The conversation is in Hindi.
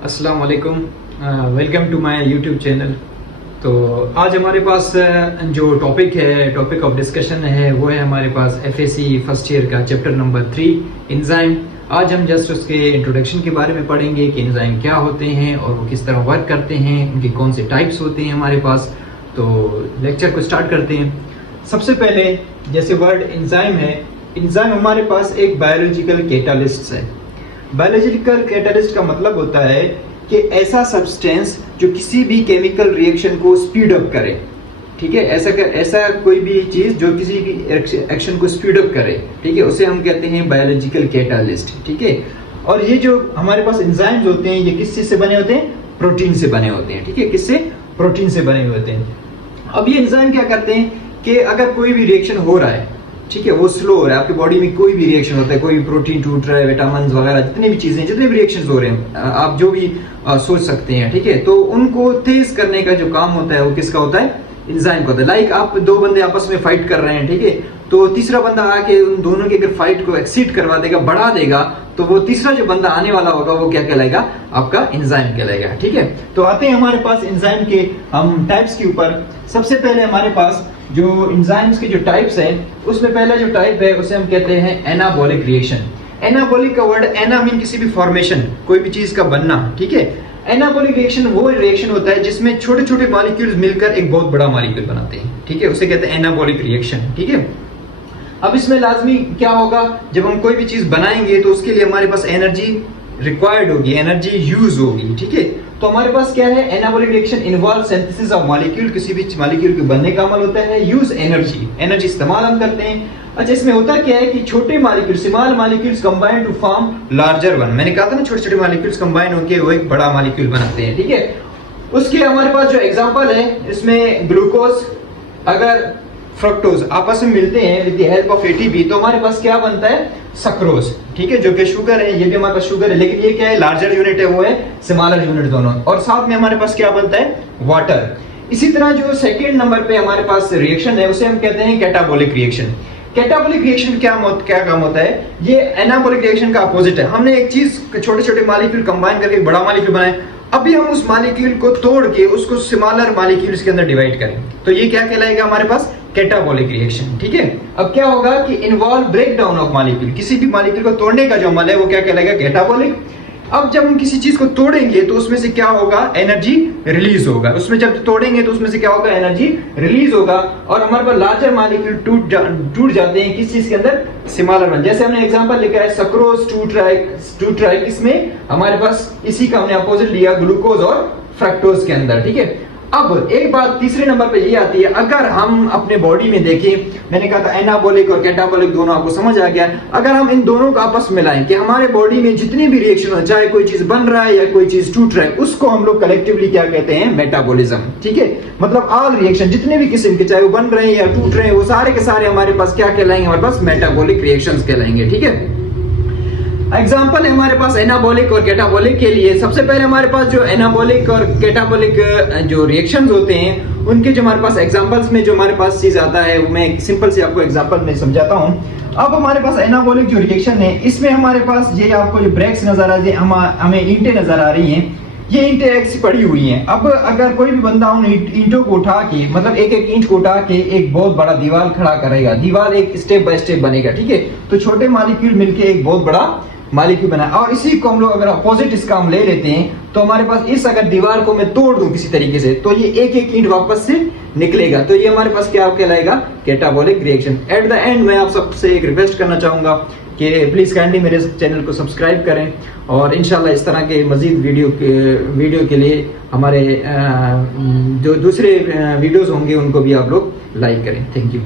अस्सलाम वालेकुम, welcome to my YouTube channel. तो आज हमारे पास जो टॉपिक ऑफ डिस्कशन है वो है हमारे पास एफएसी फर्स्ट ईयर का चैप्टर नंबर 3 एंजाइम। आज हम जस्ट उसके इंट्रोडक्शन के बारे में पढ़ेंगे कि एंजाइम क्या होते हैं और वो किस तरह वर्क करते हैं, उनके कौन से टाइप्स होते हैं हमारे पास। तो लेक्चर को स्टार्ट करते हैं। सबसे पहले जैसे वर्ड एंजाइम है, एंजाइम हमारे पास एक बायोलॉजिकल कैटालिस्ट है। बायोलॉजिकल कैटालिस्ट का मतलब होता है कि ऐसा सब्सटेंस जो किसी भी केमिकल रिएक्शन को स्पीड अप करे। ठीक है, ऐसा कोई भी चीज जो किसी भी एक्शन को स्पीड अप करे, ठीक है, उसे हम कहते हैं बायोलॉजिकल कैटालिस्ट। ठीक है, और ये जो हमारे पास एंजाइम्स होते हैं ये किस चीज से बने होते हैं? प्रोटीन से बने होते हैं। ठीक है, किससे? प्रोटीन से बने हुए होते हैं। अब ये एंजाइम क्या करते हैं कि अगर कोई भी रिएक्शन हो रहा है, ठीक है, वो स्लो हो रहा है, आपकी बॉडी में कोई भी रिएक्शन होता है, कोई भी प्रोटीन टूट रहा है, विटामिन वगैरह जितनी भी चीजें, जितने भी रिएक्शंस हो रहे हैं, आप जो भी सोच सकते हैं, ठीक है, तो उनको तेज करने का जो काम होता है वो किसका होता है? एंजाइम का होता है। लाइक आप दो बंदे आपस में फाइट कर रहे हैं, ठीक है, तो तीसरा बंदा आके उन दोनों की अगर फाइट को एक्सीड करवा देगा, बढ़ा देगा, तो वो तीसरा जो बंदा आने वाला होगा वो क्या कहलाएगा? आपका एंजाइम कहलाएगा। ठीक है, तो आते हैं हमारे पास एंजाइम के हम टाइप्स के ऊपर। सबसे पहले हमारे पास जो एंजाइम्स के जो टाइप्स हैं, उसमें पहला जो टाइप है उसे हम कहते हैं एनाबॉलिक रिएक्शन। एनाबॉलिक का वर्ड एना मीन किसी भी फॉर्मेशन, कोई भी चीज का बनना। ठीक है, एनाबॉलिक रिएक्शन वो रिएक्शन होता है जिसमें छोटे छोटे मॉलिक्यूल्स मिलकर एक बहुत बड़ा मॉलिक्यूल बनाते हैं। ठीक है, उसे कहते हैं एनाबॉलिक रिएक्शन। ठीक है, अब इसमें लाजमी क्या होगा, जब हम कोई भी चीज बनाएंगे तो उसके लिए हमारे पास एनर्जी रिक्वायर्ड होगी, एनर्जी यूज होगी। ठीक है, तो हमारे पास क्या है? Anabolic reaction involve synthesis of molecule, किसी भी मॉलिक्यूल के बनने का अमल होता है। यूज एनर्जी इस्तेमाल हम करते हैं। अच्छा, इसमें होता क्या है कि छोटे molecule, small molecules combine to form larger one. मैंने कहा था ना, छोटे छोटे मॉलिक्यूल्स कंबाइन होकर वो एक बड़ा मॉलिक्यूल बनाते हैं। ठीक है, उसके हमारे पास जो एग्जांपल है इसमें ग्लूकोज अगर फ्रक्टोज आपस में मिलते हैं with the help of ATP, तो हमारे पास क्या बनता है? सक्रोज। ठीक है, जो कि शुगर है, ये भी हमारे पास शुगर है, लेकिन ये क्या है? लार्जर यूनिट है, वो है स्मॉलर यूनिट दोनों। और साथ में हमारे पास क्या बनता है? वाटर। इसी तरह जो सेकंड नंबर पे हमारे पास रिएक्शन है उसे हम कहते हैं कैटाबॉलिक रिएक्शन। कैटाबॉलिक रिएक्शन क्या काम होता है? ये एनाबॉलिक रिएक्शन का अपोजिट है। हमने एक चीज छोटे छोटे मॉलिक्यूल कंबाइन करके एक बड़ा मॉलिक्यूल बनाया, अभी हम उस मॉलिक्यूल को तोड़ के उसको स्मॉलर मॉलिक्यूल्स के अंदर डिवाइड करें, तो ये क्या कहलाएगा? हमारे पास कैटाबॉलिक रिएक्शन। ठीक है, अब क्या होगा कि involve break down of molecule, किसी भी मॉलिक्यूल को तोड़ने का जो अमल है वो क्या कहलाएगा? कैटाबॉलिक। अब जब हम किसी चीज को तोड़ेंगे तो उसमें से क्या होगा? एनर्जी रिलीज होगा। उसमें जब तोड़ेंगे तो उसमें से क्या होगा? एनर्जी रिलीज होगा। और हमारे पास लार्जर मॉलिक्यूल टूट जाते हैं किस चीज के अंदर? Smaller one. जैसे हमने एग्जांपल लिखा है सक्रोज टूट रहा है किसमें? हमारे पास इसी का हमने अपोजिट लिया ग्लूकोज और फ्रक्टोज के अंदर। ठीक है, अब एक बात तीसरे नंबर पे ये आती है, अगर हम अपने बॉडी में देखें, मैंने कहा था एनाबॉलिक और कैटाबॉलिक दोनों आपको समझ आ गया। अगर हम इन दोनों को आपस में मिलाएं कि हमारे बॉडी में जितनी भी रिएक्शन हो, चाहे कोई चीज बन रहा है या कोई चीज टूट रहा है, उसको हम लोग कलेक्टिवली क्या कहते हैं? मेटाबॉलिज्म। ठीक है, मतलब ऑल रिएक्शन जितने भी किस्म के, चाहे वो बन रहे हैं या टूट रहे हैं, वो सारे के सारे हमारे पास क्या कहलाएंगे? हमारे पास मेटाबॉलिक रिएक्शंस कहलाएंगे। ठीक है, एग्जाम्पल है हमारे पास एनाबॉलिक और कैटाबॉलिक के लिए। सबसे पहले हमारे पास जो एनाबॉलिक और कैटाबॉलिक जो रिएक्शंस होते हैं उनके जो हमारे पास एग्जांपल्स में जो हमारे पास चीज आता है वो मैं सिंपल से आपको एग्जांपल में समझाता हूं। अब हमारे पास एनाबॉलिक जो रिएक्शन है इसमें हमारे पास ये आपको जो ब्रेक्स नजर आ रही है, हमें ईंटें नजर आ रही हैं, ये ईंटें ऐसी पड़ी हुई हैं। अब अगर कोई भी बंदा उन ईंटों को उठा के, मतलब एक एक ईंट को उठा के एक बहुत बड़ा दीवार खड़ा करेगा, दीवार एक स्टेप बाय स्टेप बनेगा। ठीक है, तो छोटे मॉलिक्यूल मिलके एक बहुत बड़ा मॉलिक्यूल बना। और इसी को हम लोग अगर अपोजिट इसका हम ले लेते हैं तो हमारे पास इस अगर दीवार को मैं तोड़ दूं किसी तरीके से, तो ये एक एक ईंट वापस से निकलेगा, तो ये हमारे पास क्या कहलाएगा? Catabolic reaction. At the end मैं आप सबसे एक रिक्वेस्ट करना चाहूंगा कि प्लीज काइंडली मेरे चैनल को सब्सक्राइब करें और इंशाल्लाह इस तरह के मजीद वीडियो के लिए हमारे जो दूसरे वीडियोस होंगे उनको भी आप लोग लाइक करें। Thank you.